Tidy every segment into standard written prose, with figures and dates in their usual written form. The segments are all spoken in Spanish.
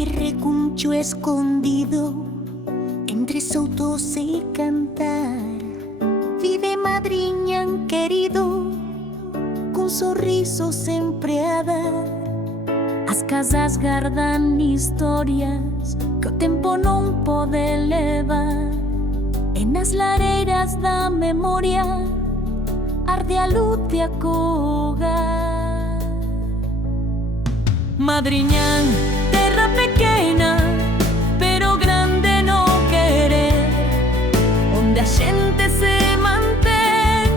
Recuncho escondido entre soutos e cantar. Vive madriñan querido, cun sorriso sempre a dar. As casas gardan historias que o tempo non pode levar. E nas lareiras da memoria arde a luz de acogar. Madriñán, terra pequena, pero grande no querer, onde a xente se mantén,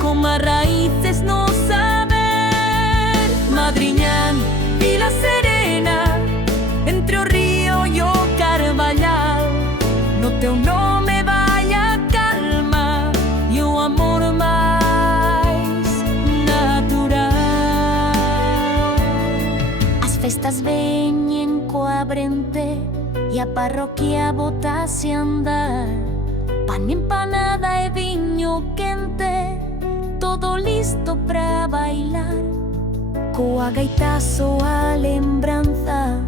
como as raíces no saber. Madriñán, Vila Serena, entre o río e o Carballal, no teu nome vai a calma e o amor máis natural. As festas veñen coa brente e a parroquia botase a andar. Pan, empanada e viño quente, todo listo pra bailar. Coa gaitazo a lembranza,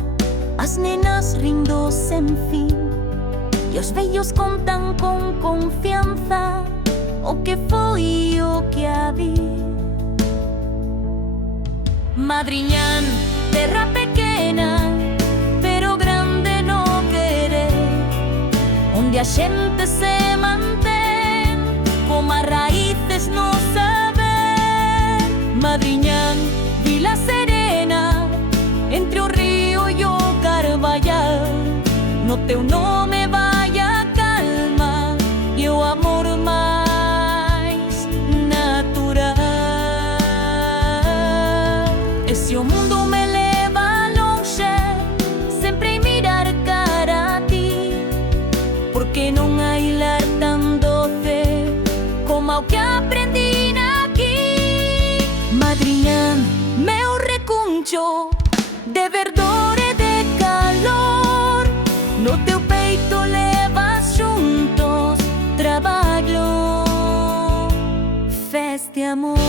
as nenas rindo sen fin, e os vellos contan con confianza o que foi e o que había. Madriñán, terra pequena, pero grande no querer, onde a xente se mantén, como as raíces no saber. Madriñán, Vila Serena, entre o río e o Carballal, no teu nome vai a calma e o amor máis natural. E se o mundo me leva longe, sempre mirar cara a ti, porque non hai lar tan doce como ao que aprendi aquí. Madriñán, meu recuncho de verdor e de calor, no teu peito levas juntos traballo, festa e amor.